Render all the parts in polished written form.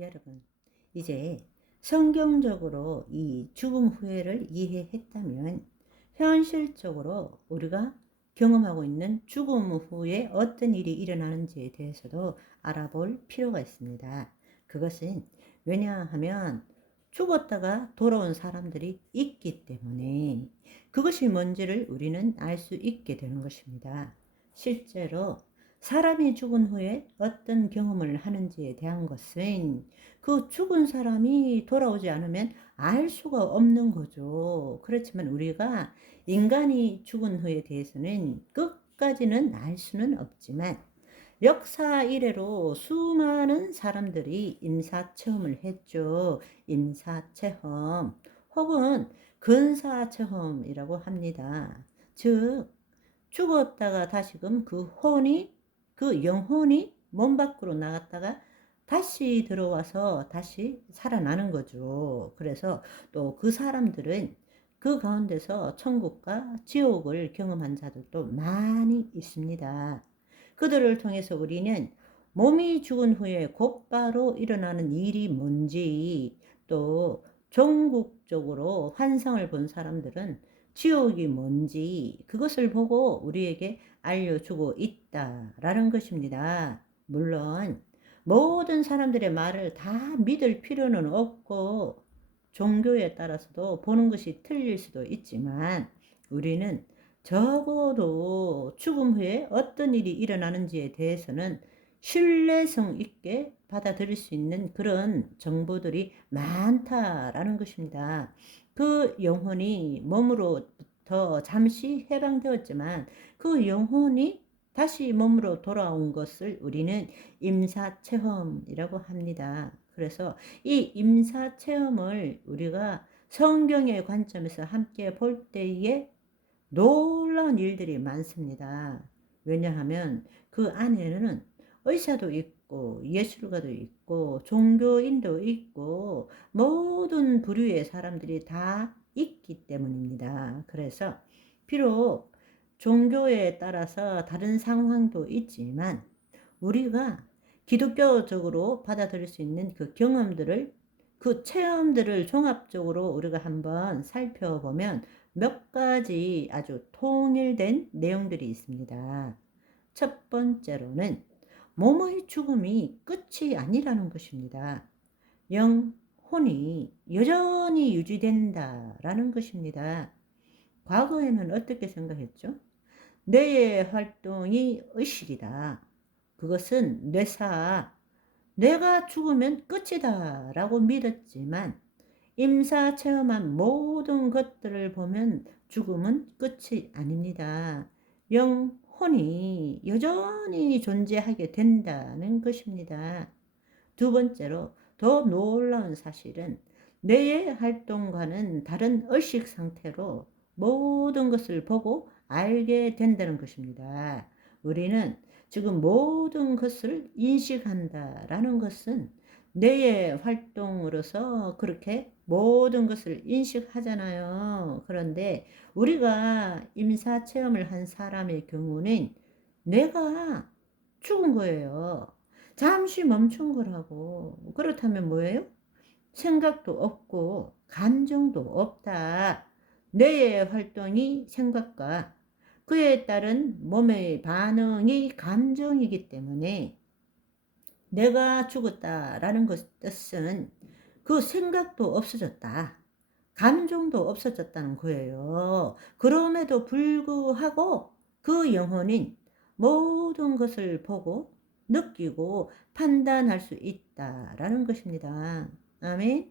여러분, 이제 성경적으로 이 죽음 후회를 이해했다면 현실적으로 우리가 경험하고 있는 죽음 후에 어떤 일이 일어나는지에 대해서도 알아볼 필요가 있습니다. 그것은 왜냐하면 죽었다가 돌아온 사람들이 있기 때문에 그것이 뭔지를 우리는 알 수 있게 되는 것입니다. 실제로 사람이 죽은 후에 어떤 경험을 하는지에 대한 것은 그 죽은 사람이 돌아오지 않으면 알 수가 없는 거죠. 그렇지만 우리가 인간이 죽은 후에 대해서는 끝까지는 알 수는 없지만 역사 이래로 수많은 사람들이 임사체험을 했죠. 임사체험 혹은 근사체험이라고 합니다. 즉 죽었다가 다시금 그 영혼이 몸 밖으로 나갔다가 다시 들어와서 다시 살아나는 거죠. 그래서 또 그 사람들은 그 가운데서 천국과 지옥을 경험한 자들도 많이 있습니다. 그들을 통해서 우리는 몸이 죽은 후에 곧바로 일어나는 일이 뭔지, 또 종국적으로 환상을 본 사람들은 지옥이 뭔지 그것을 보고 우리에게 알려주고 있다라는 것입니다. 물론 모든 사람들의 말을 다 믿을 필요는 없고 종교에 따라서도 보는 것이 틀릴 수도 있지만 우리는 적어도 죽음 후에 어떤 일이 일어나는지에 대해서는 신뢰성 있게 받아들일 수 있는 그런 정보들이 많다라는 것입니다. 그 영혼이 몸으로부터 잠시 해방되었지만 그 영혼이 다시 몸으로 돌아온 것을 우리는 임사체험이라고 합니다. 그래서 이 임사체험을 우리가 성경의 관점에서 함께 볼 때에 놀라운 일들이 많습니다. 왜냐하면 그 안에는 의사도 있고 예술가도 있고 종교인도 있고 모든 부류의 사람들이 다 있기 때문입니다. 그래서 비록 종교에 따라서 다른 상황도 있지만 우리가 기독교적으로 받아들일 수 있는 그 경험들을, 그 체험들을 종합적으로 우리가 한번 살펴보면 몇 가지 아주 통일된 내용들이 있습니다. 첫 번째로는 몸의 죽음이 끝이 아니라는 것입니다. 영혼이 여전히 유지된다라는 것입니다. 과거에는 어떻게 생각했죠? 뇌의 활동이 의식이다. 그것은 뇌가 죽으면 끝이다 라고 믿었지만 임사 체험한 모든 것들을 보면 죽음은 끝이 아닙니다. 영혼이 여전히 존재하게 된다는 것입니다. 두 번째로 더 놀라운 사실은 뇌의 활동과는 다른 의식 상태로 모든 것을 보고 알게 된다는 것입니다. 우리는 지금 모든 것을 인식한다라는 것은 뇌의 활동으로서 그렇게 모든 것을 인식하잖아요. 그런데 우리가 임사 체험을 한 사람의 경우는 뇌가 죽은 거예요. 잠시 멈춘 거라고. 그렇다면 뭐예요? 생각도 없고 감정도 없다. 뇌의 활동이 생각과 그에 따른 몸의 반응이 감정이기 때문에 내가 죽었다라는 뜻은 그 생각도 없어졌다. 감정도 없어졌다는 거예요. 그럼에도 불구하고 그 영혼은 모든 것을 보고 느끼고 판단할 수 있다라는 것입니다. 아멘.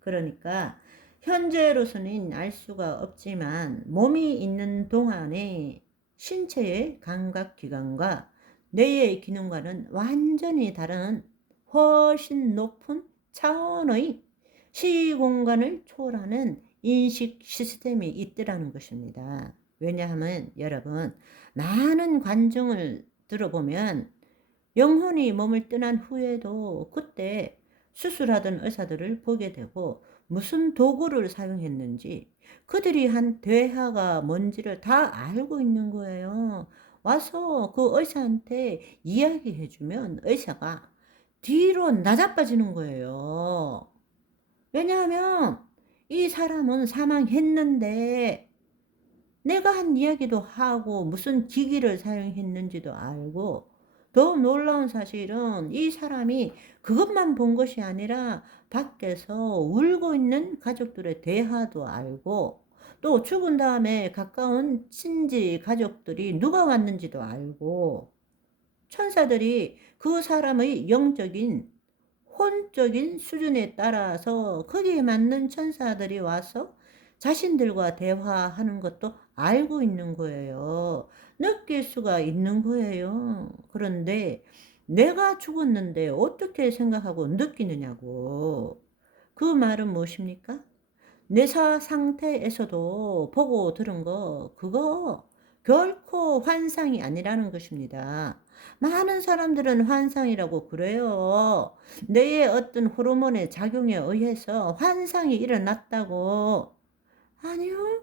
그러니까 현재로서는 알 수가 없지만 몸이 있는 동안에 신체의 감각기관과 뇌의 기능과는 완전히 다른 훨씬 높은 차원의 시공간을 초월하는 인식 시스템이 있더라는 것입니다. 왜냐하면 여러분, 많은 관중을 들어보면 영혼이 몸을 떠난 후에도 그때 수술하던 의사들을 보게 되고 무슨 도구를 사용했는지 그들이 한 대화가 뭔지를 다 알고 있는 거예요. 와서 그 의사한테 이야기해주면 의사가 뒤로 나자빠지는 거예요. 왜냐하면 이 사람은 사망했는데 내가 한 이야기도 하고 무슨 기기를 사용했는지도 알고, 더 놀라운 사실은 이 사람이 그것만 본 것이 아니라 밖에서 울고 있는 가족들의 대화도 알고, 또 죽은 다음에 가까운 친지 가족들이 누가 왔는지도 알고, 천사들이 그 사람의 영적인 혼적인 수준에 따라서 거기에 맞는 천사들이 와서 자신들과 대화하는 것도 알고 있는 거예요. 느낄 수가 있는 거예요. 그런데 내가 죽었는데 어떻게 생각하고 느끼느냐고. 그 말은 무엇입니까? 내사 상태에서도 보고 들은 거, 그거 결코 환상이 아니라는 것입니다. 많은 사람들은 환상이라고 그래요. 뇌의 어떤 호르몬의 작용에 의해서 환상이 일어났다고. 아니요.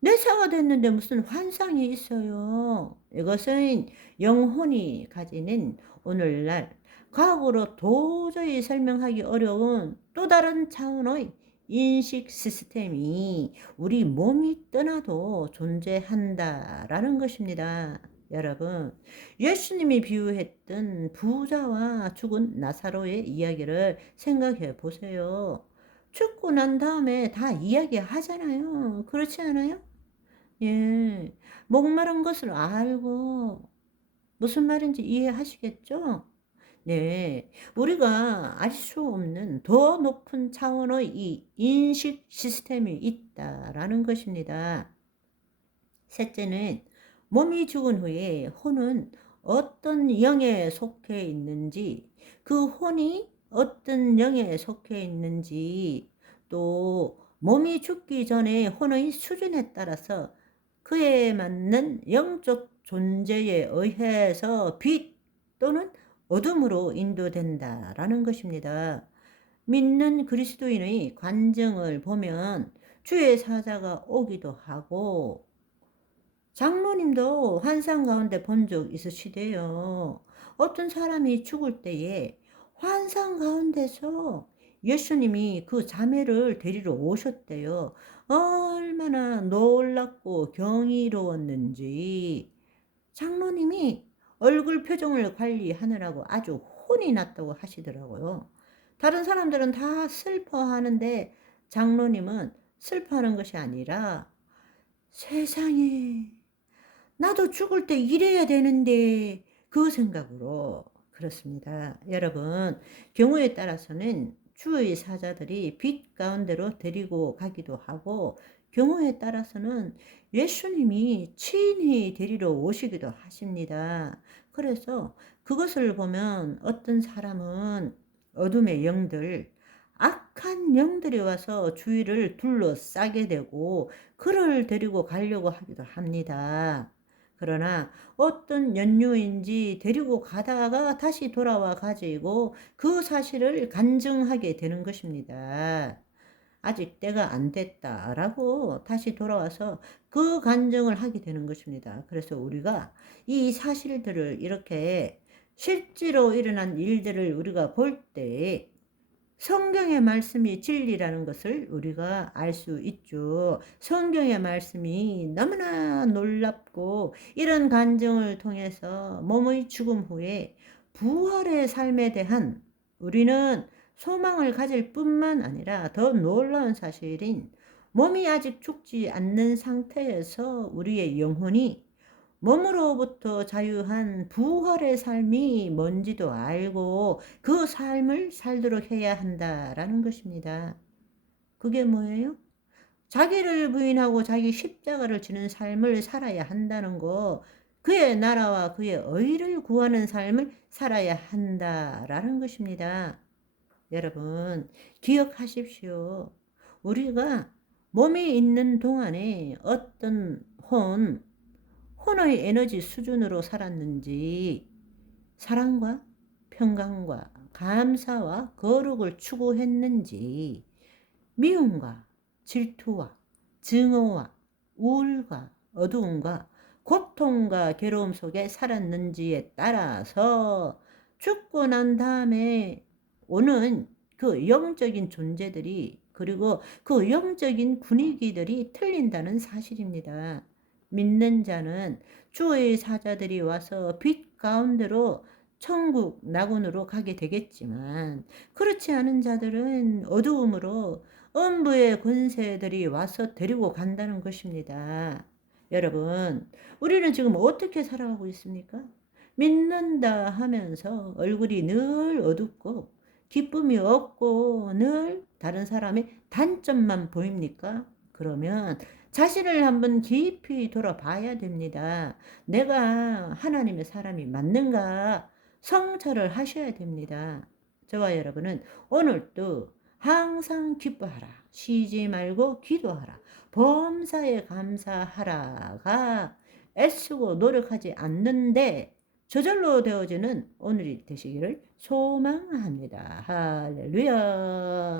내사가 됐는데 무슨 환상이 있어요. 이것은 영혼이 가지는 오늘날 과학으로 도저히 설명하기 어려운 또 다른 차원의 인식 시스템이 우리 몸이 떠나도 존재한다라는 것입니다. 여러분, 예수님이 비유했던 부자와 죽은 나사로의 이야기를 생각해 보세요. 죽고 난 다음에 다 이야기하잖아요. 그렇지 않아요? 예. 목마른 것을 알고 무슨 말인지 이해하시겠죠? 네. 우리가 알 수 없는 더 높은 차원의 이 인식 시스템이 있다라는 것입니다. 셋째는 몸이 죽은 후에 혼은 어떤 영에 속해 있는지, 그 혼이 어떤 영에 속해 있는지, 또 몸이 죽기 전에 혼의 수준에 따라서 그에 맞는 영적 존재에 의해서 빛 또는 어둠으로 인도된다라는 것입니다. 믿는 그리스도인의 관증을 보면 주의 사자가 오기도 하고, 장로님도 환상 가운데 본 적 있으시대요. 어떤 사람이 죽을 때에 환상 가운데서 예수님이 그 자매를 데리러 오셨대요. 얼마나 놀랍고 경이로웠는지. 장로님이 얼굴 표정을 관리하느라고 아주 혼이 났다고 하시더라고요. 다른 사람들은 다 슬퍼하는데 장로님은 슬퍼하는 것이 아니라, 세상에 나도 죽을 때 이래야 되는데, 그 생각으로. 그렇습니다. 여러분, 경우에 따라서는 주의 사자들이 빛 가운데로 데리고 가기도 하고, 경우에 따라서는 예수님이 친히 데리러 오시기도 하십니다. 그래서 그것을 보면 어떤 사람은 어둠의 영들, 악한 영들이 와서 주위를 둘러싸게 되고 그를 데리고 가려고 하기도 합니다. 그러나 어떤 연유인지 데리고 가다가 다시 돌아와 가지고 그 사실을 간증하게 되는 것입니다. 아직 때가 안 됐다라고 다시 돌아와서 그 간증을 하게 되는 것입니다. 그래서 우리가 이 사실들을 이렇게 실제로 일어난 일들을 우리가 볼 때 성경의 말씀이 진리라는 것을 우리가 알 수 있죠. 성경의 말씀이 너무나 놀랍고, 이런 간증을 통해서 몸의 죽음 후에 부활의 삶에 대한 우리는 소망을 가질 뿐만 아니라 더 놀라운 사실인, 몸이 아직 죽지 않는 상태에서 우리의 영혼이 몸으로부터 자유한 부활의 삶이 뭔지도 알고 그 삶을 살도록 해야 한다라는 것입니다. 그게 뭐예요? 자기를 부인하고 자기 십자가를 지는 삶을 살아야 한다는 거, 그의 나라와 그의 의를 구하는 삶을 살아야 한다라는 것입니다. 여러분, 기억하십시오. 우리가 몸이 있는 동안에 어떤 혼의 에너지 수준으로 살았는지, 사랑과 평강과 감사와 거룩을 추구했는지, 미움과 질투와 증오와 우울과 어두움과 고통과 괴로움 속에 살았는지에 따라서 죽고 난 다음에 오는 그 영적인 존재들이, 그리고 그 영적인 분위기들이 틀린다는 사실입니다. 믿는 자는 주의 사자들이 와서 빛 가운데로 천국 낙원으로 가게 되겠지만, 그렇지 않은 자들은 어두움으로 음부의 권세들이 와서 데리고 간다는 것입니다. 여러분, 우리는 지금 어떻게 살아가고 있습니까? 믿는다 하면서 얼굴이 늘 어둡고 기쁨이 없고 늘 다른 사람의 단점만 보입니까? 그러면 자신을 한번 깊이 돌아봐야 됩니다. 내가 하나님의 사람이 맞는가? 성찰을 하셔야 됩니다. 저와 여러분은 오늘도 항상 기뻐하라. 쉬지 말고 기도하라. 범사에 감사하라가 애쓰고 노력하지 않는데 저절로 되어지는 오늘이 되시기를 소망합니다. 할렐루야.